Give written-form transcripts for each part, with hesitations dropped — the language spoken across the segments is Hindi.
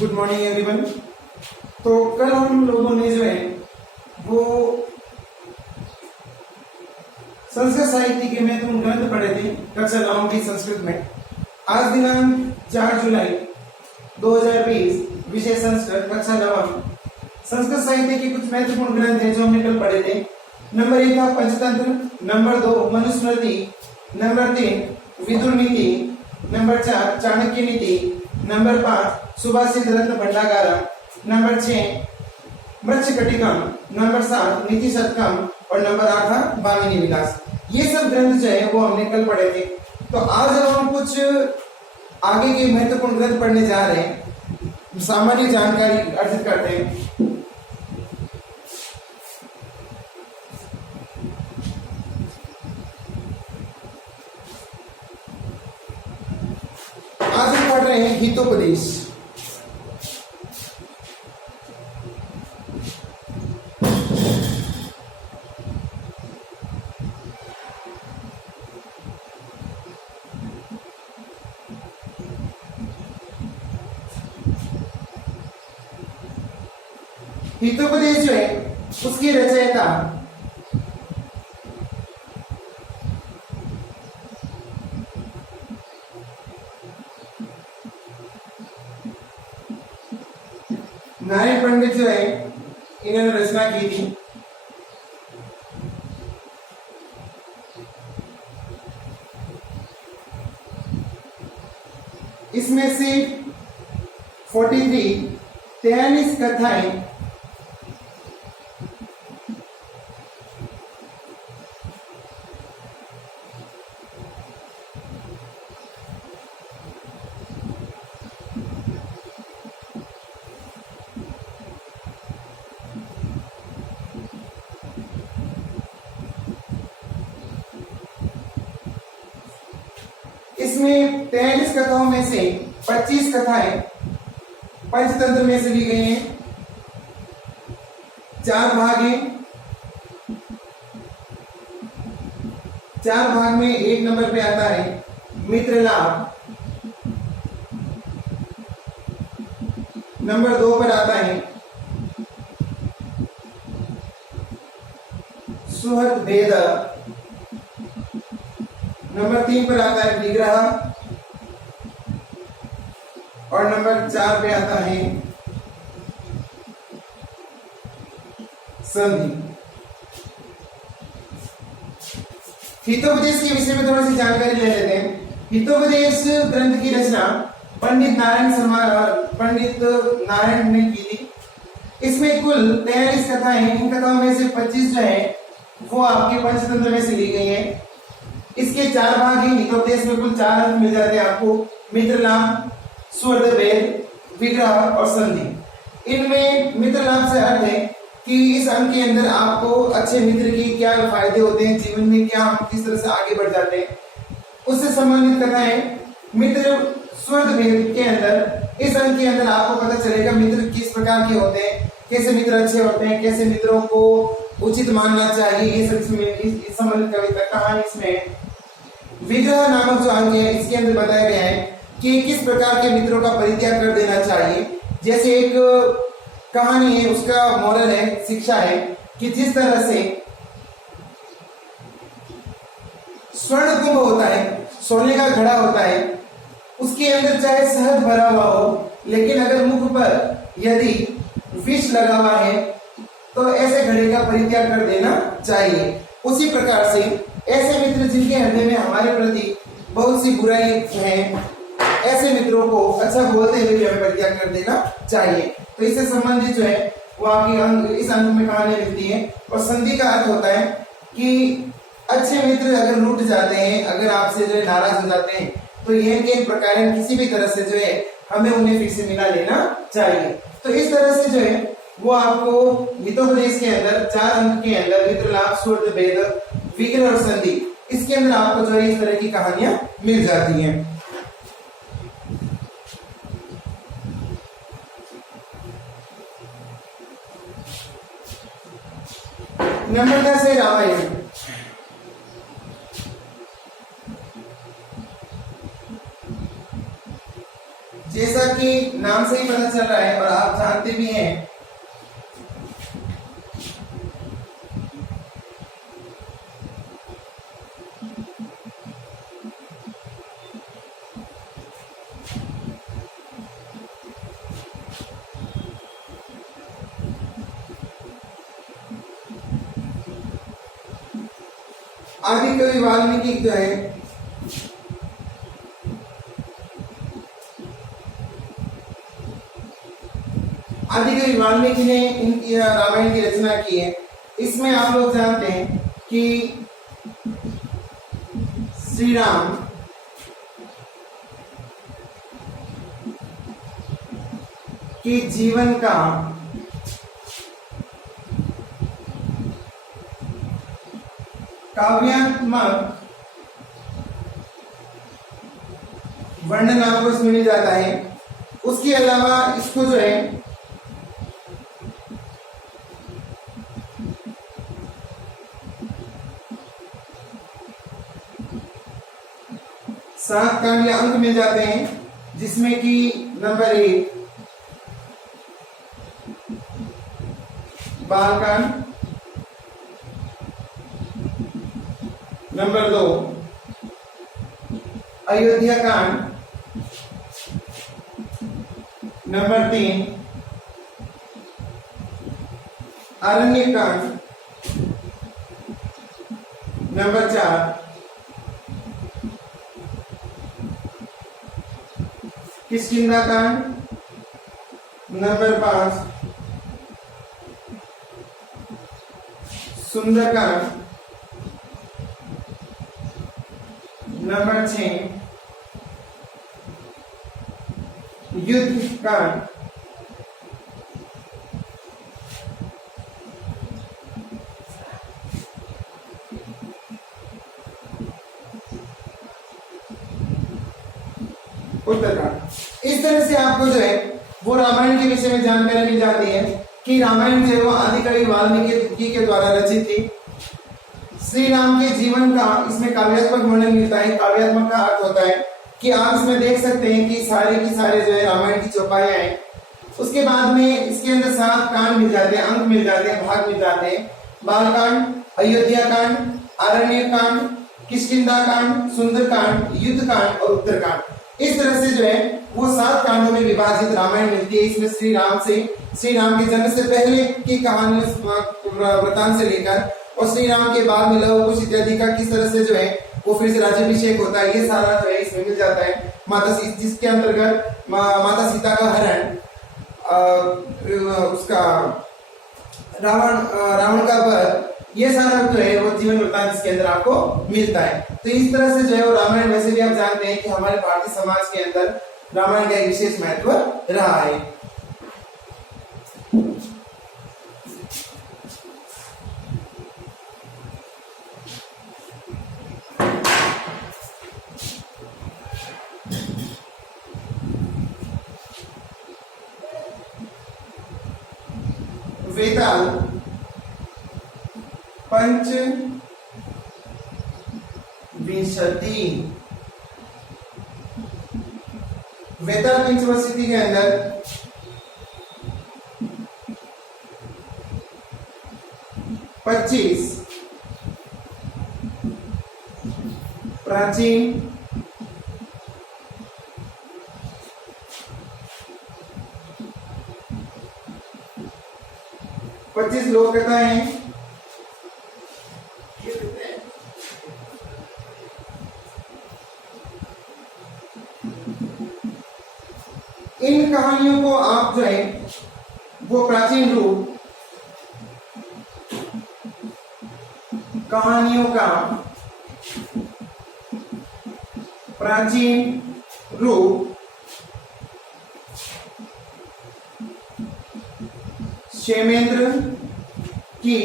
Good morning everyone. तो कल हम लोगों ने जो है वो संस्कृत साहित्य के महत्वपूर्ण ग्रंथ पढ़े थे कक्षा नवम की संस्कृत में। आज दिनांक 4 जुलाई 2020, विषय संस्कृत, कक्षा नवम। संस्कृत साहित्य के कुछ महत्वपूर्ण ग्रंथ हैं जो हमने कल पढ़े थे। नंबर 1 था पंचतंत्र, नंबर 2 मनुस्मृति, नंबर 3 विदुर नीति, नंबर 4 चाणक्य नीति, नंबर 5 सुभाषित रत्न भंडागारम, नंबर 6 मृच्छकटिकम, नंबर 7 नीति शतकम और नंबर 8 था भामिनी विलास। ये सब ग्रंथ जो है वो हमने कल पढ़े थे। तो आज अब हम कुछ आगे के महत्वपूर्ण ग्रंथ पढ़ने जा रहे हैं, सामान्य जानकारी अर्जित करते हैं। आज हम पढ़ रहे हैं हितोपदेश। हितोपदेश जो है उसकी रचयिता नारायण पंडित जो है इन्होंने रचना की थी। इसमें से 43 कथाएं इसमें 43 कथाओं में से 25 कथाएं पंचतंत्र में से ली गई हैं। 4 भाग हैं। 4 भाग में 1 नंबर पे आता है मित्र लाभ, नंबर 2 पर आता है सुहृद भेद, नंबर 3 पर आता है विग्रह और नंबर 4 पे आता है संधि। हितोपदेश के विषय में थोड़ी सी जानकारी ले लेते हैं। हितोपदेश ग्रंथ की रचना पंडित नारायण ने की थी। इसमें कुल 43 कथाएं हैं। इन कथाओं में से 25 जो है वो आपके पंचतंत्र में से ली गई हैं। इसके 4 भाग हैं। हितोपदेश में कुल 4 अंक मिल जाते हैं आपको, मित्र लाभ, सुहृद भेद, विग्रह और संधि। इनमें मित्र लाभ से अर्थ है कि इस अंक के अंदर आपको अच्छे मित्र की क्या फायदे होते हैं, जीवन में क्या हम किस तरह से आगे बढ़ जाते हैं, उससे संबंधित कथाएं। मित्र सुहृद भेद के अंदर इस अंक के अंदर आपको पता चलेगा मित्र किस प्रकार के होते हैं, कैसे मित्र अच्छे होते हैं, कैसे मित्रों को उचित मानना चाहिए, ये सब इस संबंधित कविता कहानी इसमें। विग्रह नामक जो अंक है इसके अंदर बताया गया है कि किस प्रकार के मित्रों का परित्याग कर देना चाहिए। जैसे एक कहानी है, उसका मोरल है, शिक्षा है कि जिस तरह से स्वर्ण कुंभ होता है, सोने का घड़ा होता है, उसके अंदर चाहे शहद भरा हुआ हो, लेकिन अगर मुख पर यदि विष लगा हुआ है तो ऐसे घड़े का परित्याग कर देना चाहिए। उसी प्रकार से ऐसे मित्र जिनके हृदय में हमारे प्रति बहुत सी बुराई है, ऐसे मित्रों को अच्छा बोलते हुए भी हमें परित्याग कर देना चाहिए। तो इससे संबंधित जो है वो आपकी इस अंक में कहानी मिलती है। और संधि का अर्थ होता है कि अच्छे मित्र अगर रूठ जाते हैं, अगर आपसे जो है नाराज हो जाते हैं, तो यह कि प्रकार किसी भी तरह से जो है हमें उन्हें फिर से मिला लेना चाहिए। तो इस तरह से जो है वो आपको हितोपदेश के अंदर 4 अंक के अंदर मित्र लाभ, सुहृद भेद, विग्रह और संधि, इसके अंदर आपको जो है इस तरह की कहानियां मिल जाती हैं। नंबर 10 है रामायण। जैसा कि नाम से ही पता चल रहा है और आप जानते भी हैं, आदिकवि वाल्मीकि जो है आदिकवि वाल्मीकि ने इनकी रामायण की रचना की है। इसमें आप लोग जानते हैं कि श्री राम के जीवन का काव्यात्मक वर्णन आपको इसमें मिल जाता है। उसके अलावा इसको जो है सात कांड या अंक मिल जाते हैं, जिसमें कि नंबर 1 बालकांड, नंबर 2 अयोध्या कांड, नंबर 3 अरण्य कांड, नंबर 4 किष्किंधा कांड, नंबर 5 सुंदरकांड, नंबर 6 युद्ध कांड, उत्तरकांड। इस तरह से आपको जो है वो रामायण के विषय में जानकारी मिल जाती है कि रामायण जो है वो आदिकवि वाल्मीकि के द्वारा रचित थी। श्री राम के जीवन का इसमें काव्यात्मक वर्णन मिलता है। काव्यात्मक का अर्थ होता है कि आप इसमें देख सकते हैं कि सारे की सारे जो है रामायण की चौपाइयां हैं। उसके बाद में इसके अंदर 7 कांड मिल जाते हैं, अंक मिल जाते हैं, भाग मिल जाते हैं। बालकांड, अयोध्या कांड, अरण्य कांड, किष्किंधा कांड, सुंदरकांड, युद्ध कांड और उत्तरकांड। इस तरह से जो है वो 7 कांडों में विभाजित रामायण मिलती है। इसमें श्री राम के जन्म से पहले की कहानी वृतांत से लेकर और श्री राम के बाद में लव कुश इत्यादि का किस तरह से जो है वो फिर से राज्याभिषेक होता है, ये सारा जो है इसमें मिल जाता है। जिसके अंतर्गत माता सीता का हरण, उसका रावण का वध, ये सारा जो है वो जीवन वृत्तांत इसके अंदर आपको मिलता है। तो इस तरह से जो है वो रामायण, वैसे भी आप जानते हैं कि हमारे भारतीय समाज के अंदर रामायण का एक विशेष महत्व रहा है। वेताल पंचविंशति वेताल पंचविंशति के अंदर पच्चीस प्राचीन लोक कथाएं इन कहानियों को आप जो है वो प्राचीन रूप, कहानियों का प्राचीन रूप क्षेमेंद्र की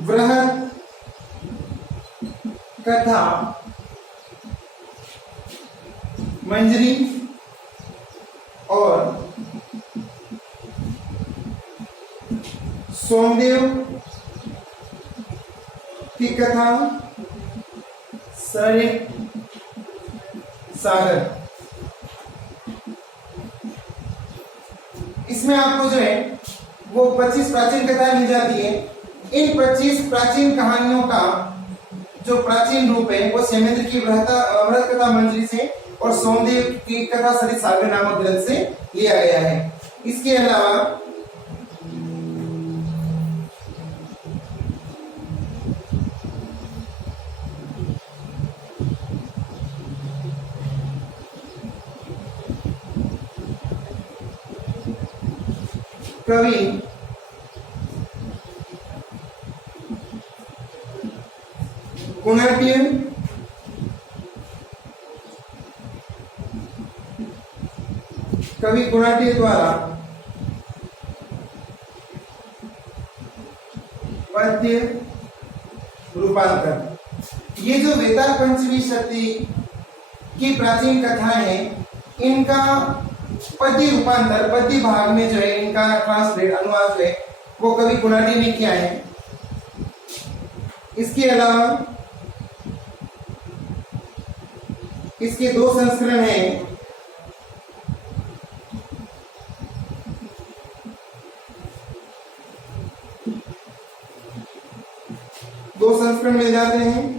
वृहद कथा मंजरी और सोमदेव की कथा सरित सागर, इसमें आपको जो है वो 25 प्राचीन कथाएं मिल जाती है। इन 25 प्राचीन कहानियों का जो प्राचीन रूप है वो क्षेमेंद्र की वृहत कथा मंजरी से और सोमदेव की कथा सरित सागर नामक ग्रंथ से लिया गया है। इसके अलावा कवि कुणाटिय द्वारा पद्य रूपांतर, ये जो वेताल पंचमी शती की प्राचीन कथाएं हैं इनका पद्य रूपांतर पद्य भाग में जो है इनका ट्रांसलेट अनुवाद है वो कवि कुणाटिय ने किया है। इसके अलावा इसके 2 संस्करण हैं। दो संस्करण मिल जाते हैं।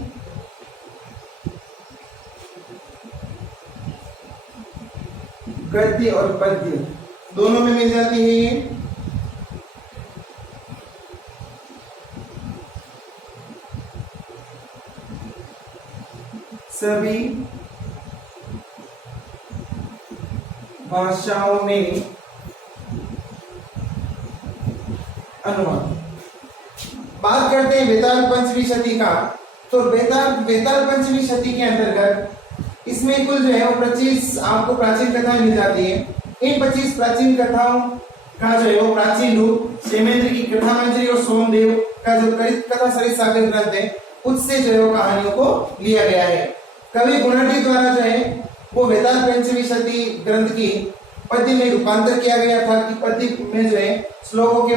गद्य और पद्य दोनों में मिल जाती है ये। सभी भाषाओं में अनुवाद। बात करते हैं वेताल पंचमी शती का, तो वेताल पंचमी शती के अंतर्गत इसमें कुल जो है वो 25 आपको प्राचीन कथाएं मिल जाती है। इन 25 प्राचीन कथाओं का जो है वो प्राचीन रूप क्षेमेंद्र की कथा मंजरी और सोमदेव का जो कथा सरित सागर ग्रंथ है उससे जो है वो कहानियों को लिया गया है। कवि कुणाटिय द्वारा जो है वो वेताल पंचमी शती ग्रंथ की पद्य में रूपांतर किया गया था कि पद्य में जो है श्लोकों के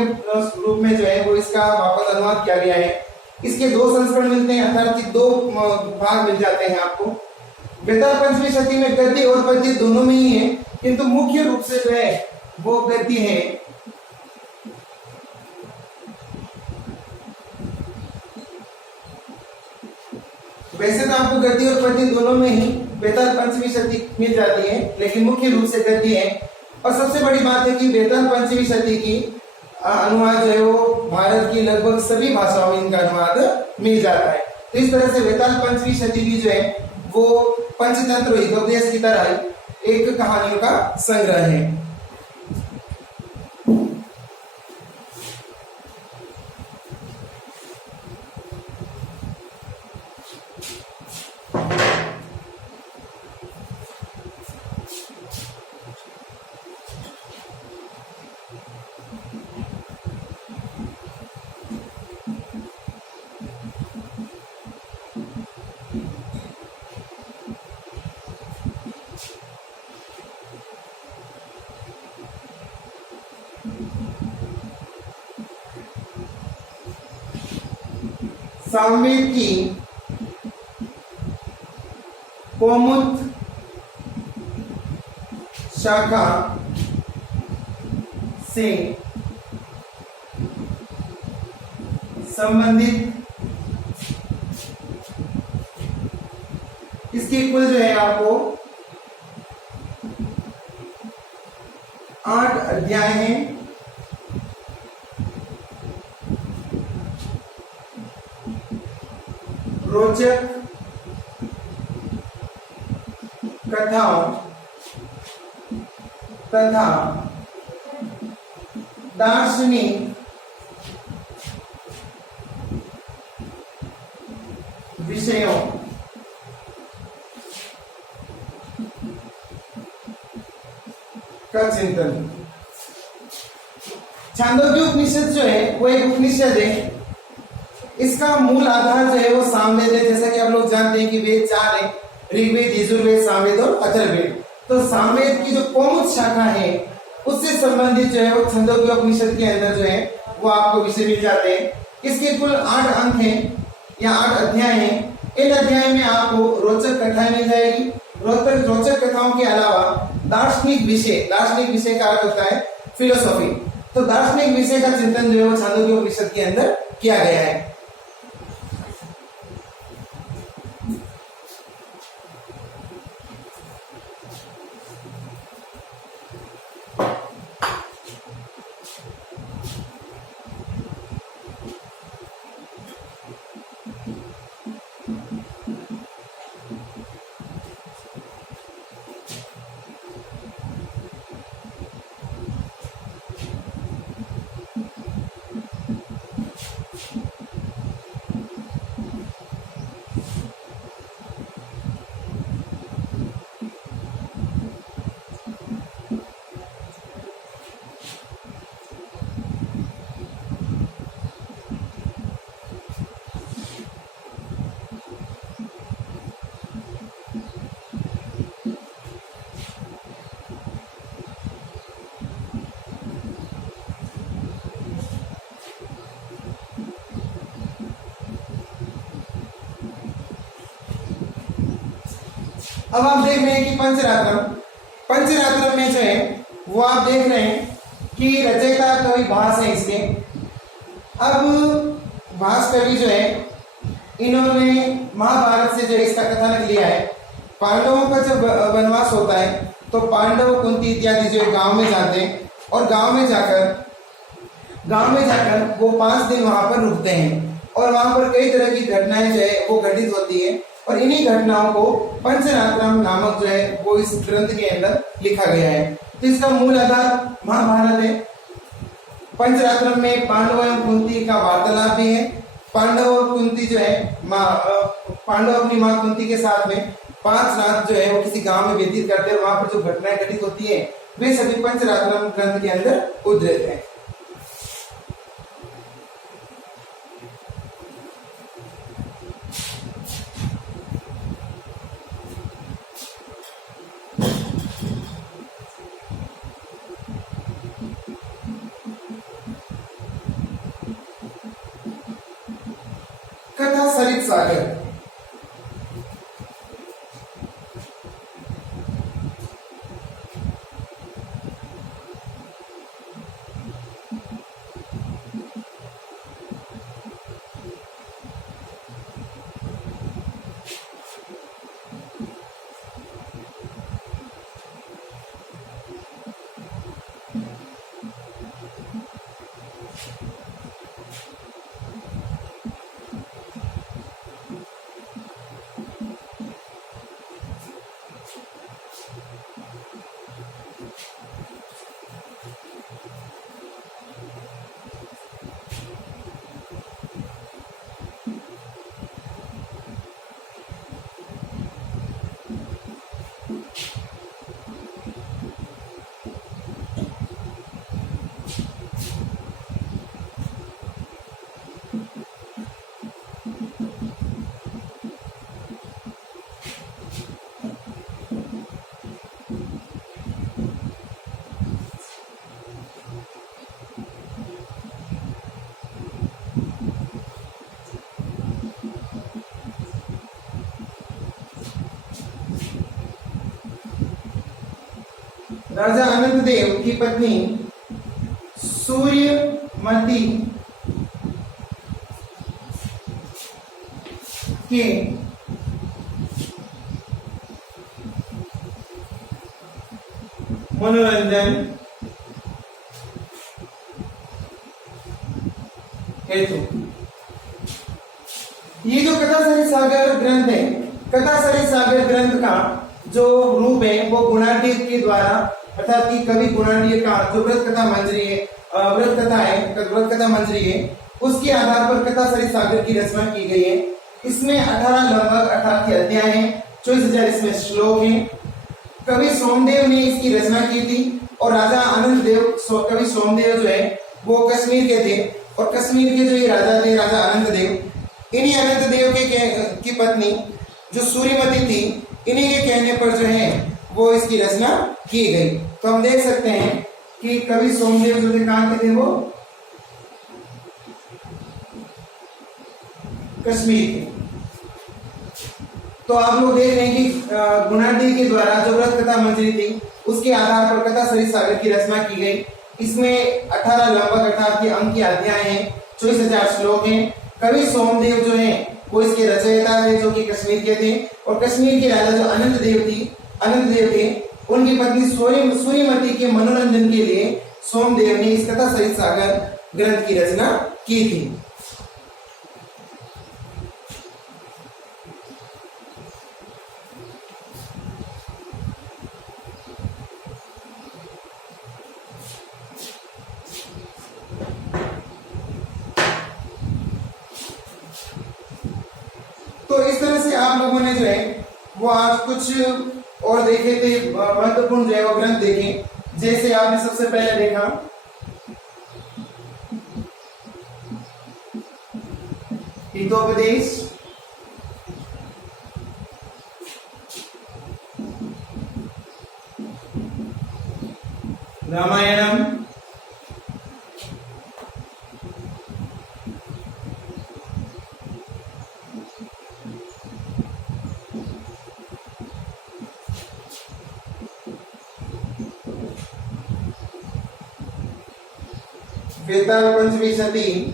रूप में जो है वो इसका वापस अनुवाद किया गया है। इसके 2 संस्करण मिलते हैं, अर्थात कि 2 भाग मिल जाते हैं आपको। वेताल पंचमी शती में गद्य और पद्य दोनों में ही है, किंतु मुख्य रूप से जो है वो गद्य है। वैसे तो आपको गद्य और पद्य दोनों में ही वेताल पंचमी शती मिल जाती है, लेकिन मुख्य रूप से गद्य है। और सबसे बड़ी बात है कि वेताल पंचमी शती की अनुवाद जो है वो भारत की लगभग सभी भाषाओं में इनका अनुवाद मिल जाता है। तो इस तरह से वेताल पंचमी शती भी जो है वो पंचतंत्र हितोपदेश की तरह एक कहानियों का संग्रह है। सामवेद की कौमुद शाखा से संबंधित इसकी कुल जो है आपको 8 अध्याय हैं। रोचक कथाओं तथा दार्शनिक विषयों का चिंतन। छांदोग्य उपनिषद जो है वो एक उपनिषद है। इसका मूल आधार जो है वो सामवेद है। जैसा कि आप लोग जानते हैं कि वेद 4 है, ऋग्वेद, यजुर्वेद, सामवेद और अथर्ववेद। तो सामवेद की जो कौमुद शाखा है उससे संबंधित जो है वो छंदोग्य उपनिषद के अंदर जो है वो आपको विषय मिल जाते हैं। इसके कुल 8 अंक हैं या 8 अध्याय हैं। इन अध्याय में आपको रोचक कथाएं मिल जाएगी। रोचक कथाओं के अलावा दार्शनिक विषय का अर्थ होता है फिलोसॉफी। तो दार्शनिक विषय का चिंतन जो है वो छांदोग्य उपनिषद के अंदर किया गया है। अब आप देख रहे हैं कि पंचरात्रम में जो है वो आप देख रहे हैं कि रचयिता कवि भास है इसके। अब भास कवि जो है इन्होंने महाभारत से जो इसका कथानक लिया है। पांडवों का जब वनवास होता है तो पांडव कुंती इत्यादि जो है गांव में जाते हैं और गांव में जाकर वो 5 दिन वहां पर रुकते हैं और वहां पर कई तरह की घटनाएं जो है वो घटित होती है और इन्हीं घटनाओं को पंचरात्रम नामक जो है वो इस ग्रंथ के अंदर लिखा गया है। तो इसका मूल आधार महाभारत है। पंचरात्रम में पांडव एवं कुंती का वार्तालाप भी है। पांडव और कुंती जो है पांडव अपनी माँ कुंती के साथ में 5 रात जो है वो किसी गांव में व्यतीत करते हैं। वहां पर जो घटनाएं घटित होती है वे सभी पंचरात्रम ग्रंथ के अंदर उद्धृत है। कथा सरित सागर। राजा अनंत देव की पत्नी सूर्यमती के मनोरंजन हेतु ये जो कथासरी सागर ग्रंथ है, कथासरी सागर ग्रंथ का जो रूप है वो गुणाढ्य के द्वारा अर्थात कि कवि गुणाढ्य का जो व्रत कथा मंजरी है, व्रत कथा मंजरी है, उसके आधार पर कथासरी सागर की रचना की गई है। इसमें 18 लगभग 18 अध्याय हैं, 24,000 इसमें श्लोक हैं। कवि सोमदेव ने इसकी रचना की थी और राजा आनंद देव कवि सोमदेव जो है वो कश्मीर के थे और कश्मीर के जो ये राजा थे, राजा अनंत देव, इन्हीं अनंत देव की पत्नी जो सूर्यमती थी, इन्हीं के कहने पर जो है वो इसकी रचना की गई। तो हम देख सकते हैं कि कवि सोमदेव जो थे कहां के थे, वो कश्मीर के। तो आप लोग देख रहे हैं कि गुणाढ्य के द्वारा जो व्रत कथा मंजरी थी उसके आधार पर कथासरी सागर की रचना की गई। इसमें 18 लगभग 18 के अंक के अध्याय हैं, 24,000 श्लोक हैं। कवि सोमदेव जो है वो इसके रचयिता थे, जो कि कश्मीर के थे। और कश्मीर के राजा जो अनंत देव थे, उनकी पत्नी सूर्यमती के मनोरंजन के लिए सोमदेव ने इस कथा सहित सागर ग्रंथ की रचना की थी। तो इस तरह से आप लोगों ने जो है वो आज कुछ और देखे थे, महत्वपूर्ण जो है वो ग्रंथ देखे। जैसे आपने सबसे पहले देखा हितोपदेश, रामायणम, वेताल पंचमी सती,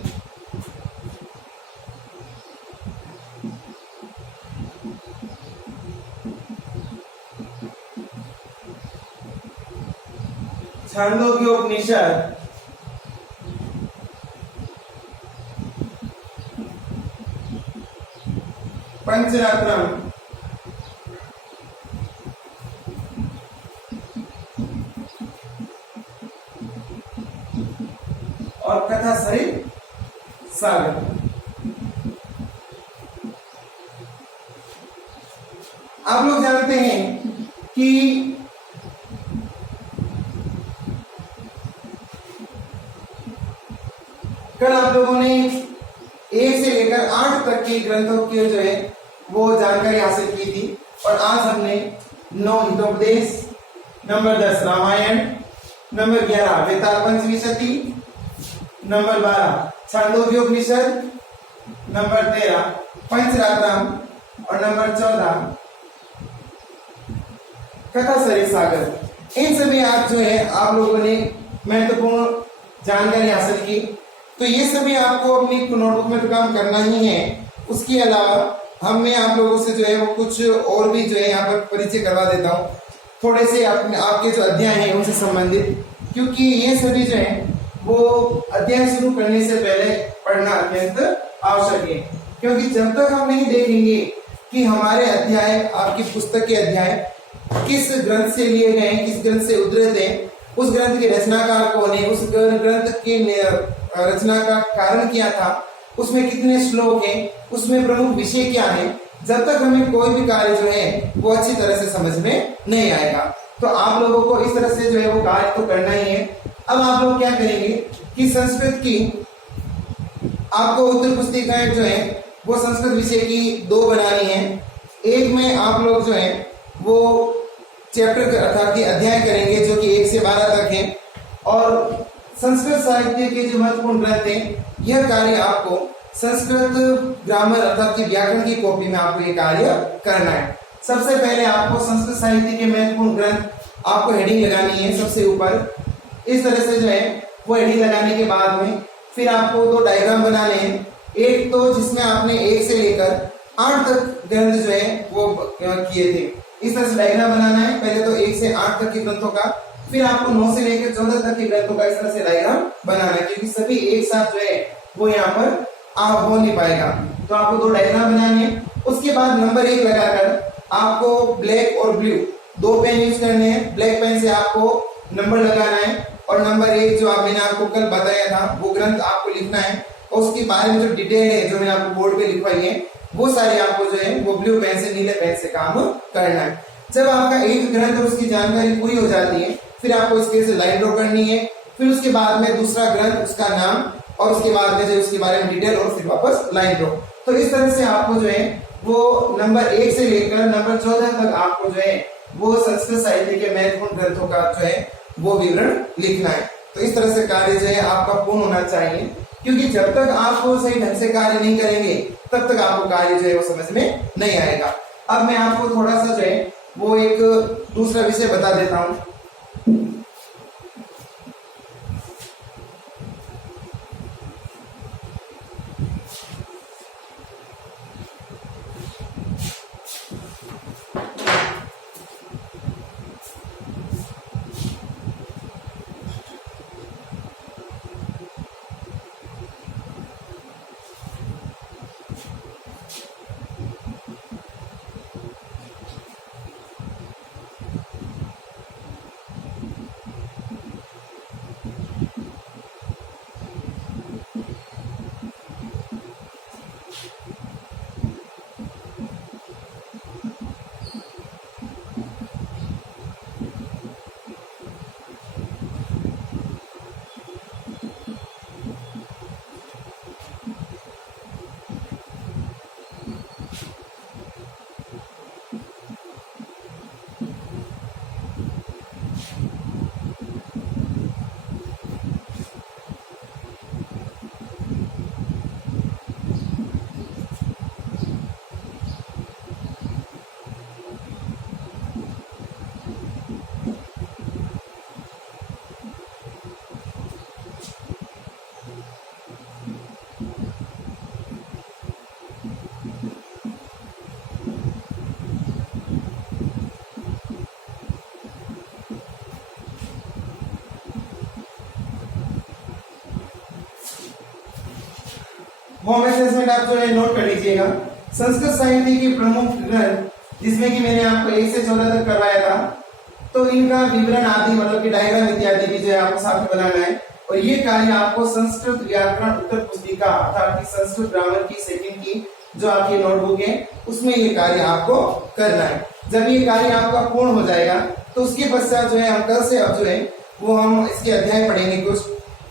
छांदोग्योपनिषद, पंचरात्रम, और कथा सहित सागर। आप लोग जानते हैं कि कल आप लोगों ने 1 से लेकर 8 तक के ग्रंथों की जो है वो जानकारी हासिल की थी। और आज हमने 9 हितोपदेश, नंबर 10 रामायण, नंबर 11 वेताल पंचमी सती, नंबर 12 छांदोग्योपनिषद, नंबर 13 पंचरात्रम और नंबर 14 कथा सरित सागर। इन सभी आप जो है आप लोगों ने महत्वपूर्ण जानकारी हासिल की। तो ये सभी आपको अपनी नोटबुक में तो काम करना ही है। उसके अलावा मैं आप लोगों से जो है वो कुछ और भी जो है यहाँ पर परिचय करवा देता हूँ, थोड़े से आपके जो अध्याय हैं उनसे संबंधित, क्योंकि ये सभी जो है वो अध्ययन शुरू करने से पहले पढ़ना अत्यंत आवश्यक है। क्योंकि जब तक हम नहीं देखेंगे कि हमारे अध्याय, आपकी पुस्तक के अध्याय किस ग्रंथ से लिए गए, किस ग्रंथ से उद्धृत हैं, उस ग्रंथ के रचनाकार कौन है, उस ग्रंथ के रचना का कारण क्या था, उसमें कितने श्लोक हैं, उसमें प्रमुख विषय क्या है, जब तक हमें कोई भी कार्य जो है वो अच्छी तरह से समझ में नहीं आएगा। तो आप लोगों को इस तरह से जो है वो कार्य तो करना ही है। अब आप लोग क्या करेंगे कि संस्कृत की आपको उत्तर पुस्तिकाएं जो है वो संस्कृत विषय की 2 बनानी है। एक में आप लोग जो है वो चैप्टर अर्थात अध्याय करेंगे जो कि 1 से 12 तक है। और संस्कृत साहित्य के जो महत्वपूर्ण ग्रंथ हैं, यह कार्य आपको संस्कृत ग्रामर अर्थात व्याकरण की कॉपी में आपको ये कार्य करना है। सबसे पहले आपको संस्कृत साहित्य के महत्वपूर्ण ग्रंथ आपको हेडिंग लगानी है सबसे ऊपर। इस तरह से जो है वो हेडिंग लगाने के बाद में फिर आपको 2 डायग्राम बनाने हैं। एक तो जिसमें आपने 1 से लेकर 8 तक ग्रंथ जो है वो किए थे, इस तरह से डायग्राम बनाना है। पहले तो 1 से 8 तक के ग्रंथों का, फिर आपको 9 से लेकर 14 तक के ग्रंथों का इस तरह से डायग्राम बनाना है, क्योंकि सभी एक साथ जो है वो यहाँ पर हो नहीं पाएगा। तो आपको 2 डायग्राम बनाने हैं। उसके बाद नंबर 1 लगाकर आपको ब्लैक और ब्लू 2 पेन यूज करने हैं। ब्लैक पेन से आपको नंबर लगाना है और नंबर 1 जो मैंने आपको कल बताया था वो ग्रंथ आपको लिखना है। और उसके बारे में जो डिटेल है जो मैंने आपको बोर्ड पे लिखवाई है वो सारी आपको जो है वो ब्लू पेन से, नीले पेन से काम करना है। जब आपका एक ग्रंथ और उसकी जानकारी पूरी हो जाती है, फिर आपको इसके से लाइन ड्रॉ करनी है। फिर उसके बाद में दूसरा ग्रंथ, उसका नाम और उसके बाद में जो उसके बारे में डिटेल और फिर वापस लाइन ड्रॉ। तो इस तरह से आपको जो है वो नंबर 1 से लेकर नंबर 14 तक आपको जो है वो संस्कृत साहित्य के महत्वपूर्ण ग्रंथों का जो है वो विवरण लिखना है। तो इस तरह से कार्य जो है आपका पूर्ण होना चाहिए, क्योंकि जब तक आप सही ढंग से कार्य नहीं करेंगे तब तक आपको कार्य जो है वो समझ में नहीं आएगा। अब मैं आपको थोड़ा सा जो है वो एक दूसरा विषय बता देता हूं। वो असेसमेंट आप जो है नोट कर लीजिएगा। संस्कृत साहित्य की प्रमुख ग्रंथ जिसमें कि मैंने आपको 1 से 14 तक करवाया था, तो इनका विवरण आदि मतलब कि डायग्राम इत्यादि भी जो है आपको साथ में बनाना है। और ये कार्य आपको संस्कृत व्याकरण उत्तर पुस्तिका अर्थात की संस्कृत ग्रामर की सेकंड की जो आपकी नोटबुक है उसमें ये कार्य आपको करना है। जब ये कार्य आपका पूर्ण हो जाएगा तो उसके पश्चात जो है हम कल से अब जो है वो हम इसके अध्याय पढ़ेंगे कुछ।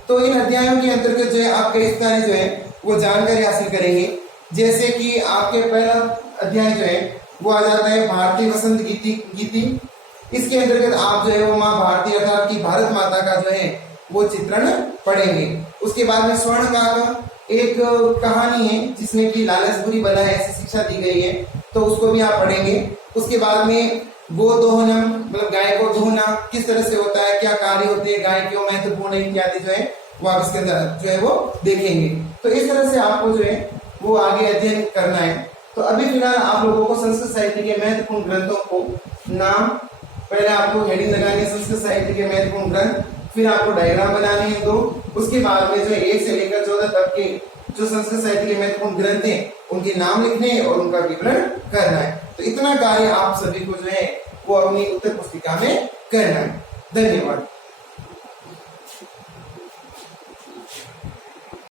तो इन अध्यायों के अंतर्गत जो है आप कई सारे जो है वो जानकारी हासिल करेंगे। जैसे कि आपके पहला अध्याय जो है वो आ जाता है भारतीय वसंत गीति। इसके अंतर्गत आप जो है वो माँ भारती अर्थात की भारत माता का जो है वो चित्रण पढ़ेंगे। उसके बाद में स्वर्ण का एक कहानी है जिसमें कि लालच बुरी बला है ऐसी शिक्षा दी गई है, तो उसको भी आप पढ़ेंगे। उसके बाद में गो दोहनम मतलब गाय को दोहना किस तरह से होता है, क्या कार्य होते हैं, गाय क्यों महत्वपूर्ण है इत्यादि जो है वो आप इसके अंदर जो है वो देखेंगे। तो इस तरह से आपको जो है वो आगे अध्ययन करना है। तो अभी फिलहाल आप लोगों को संस्कृत साहित्य के महत्वपूर्ण ग्रंथों को नाम, पहले आपको हेडिंग लगानी है संस्कृत साहित्य के महत्वपूर्ण ग्रंथ, फिर आपको डायग्राम बनाने हैं 2। उसके बाद में जो है 1 से लेकर 14 तक के जो संस्कृत साहित्य के महत्वपूर्ण ग्रंथ हैं उनके नाम लिखने हैं और उनका विवरण करना है। तो इतना कार्य आप सभी को जो है वो अपनी उत्तर पुस्तिका में करना है। धन्यवाद।